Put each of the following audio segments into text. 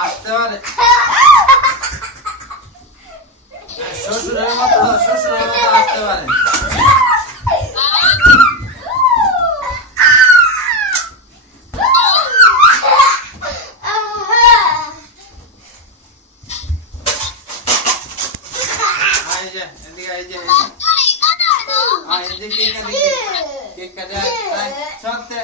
আসতে পারে শ্বশুরের মতো আসতে পারে। কেক কাটে চলতে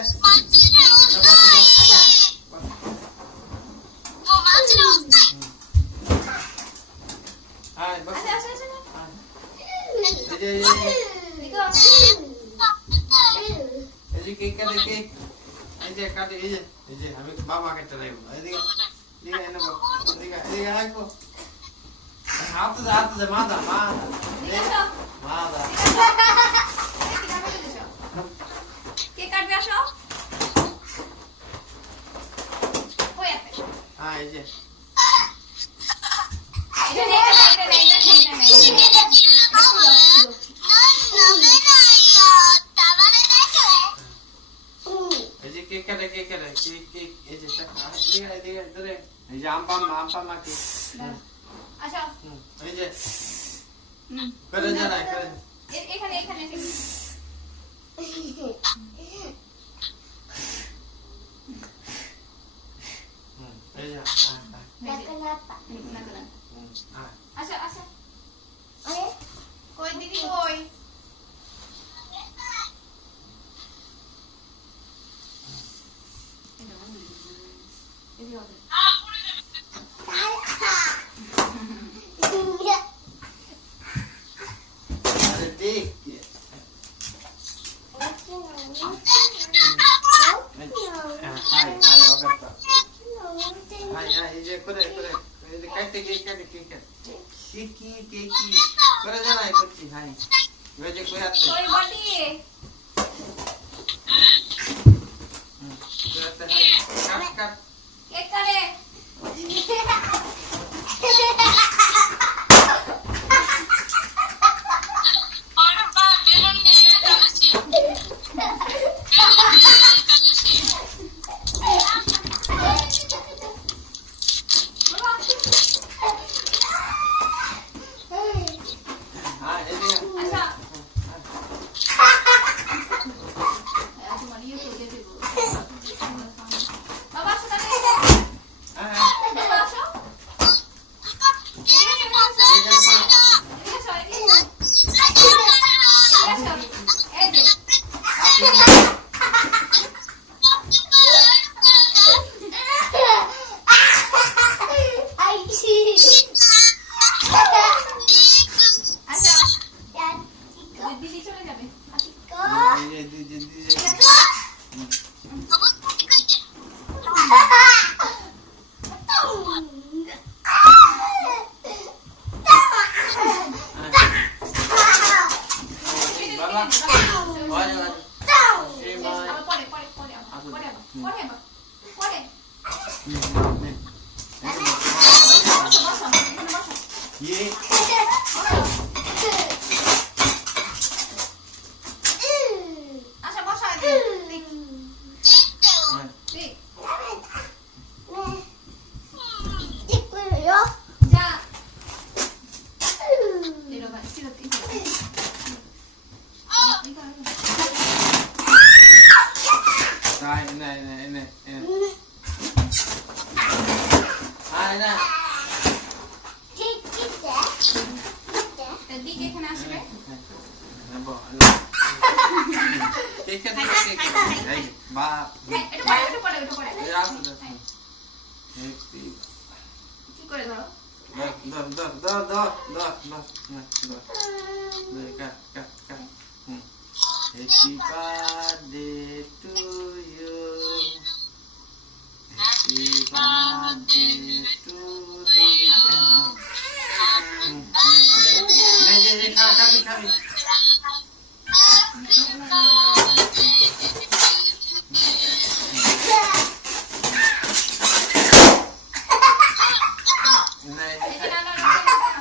আমি বাবা কেটে লাগবো এদিকে আসবো হাত মাদা কে কাটবে আসো এই যে কেক কাটে কেক এই যে আম পাম্মা কেক আসো এই যে করে জানাই করে এখানে এই যে আসো কই দিদি কই করে জানাই করছি হাই ভেজে কই আসছে কই বটি কাট কেক কাটে Happy birthday to you. Happy birthday to you.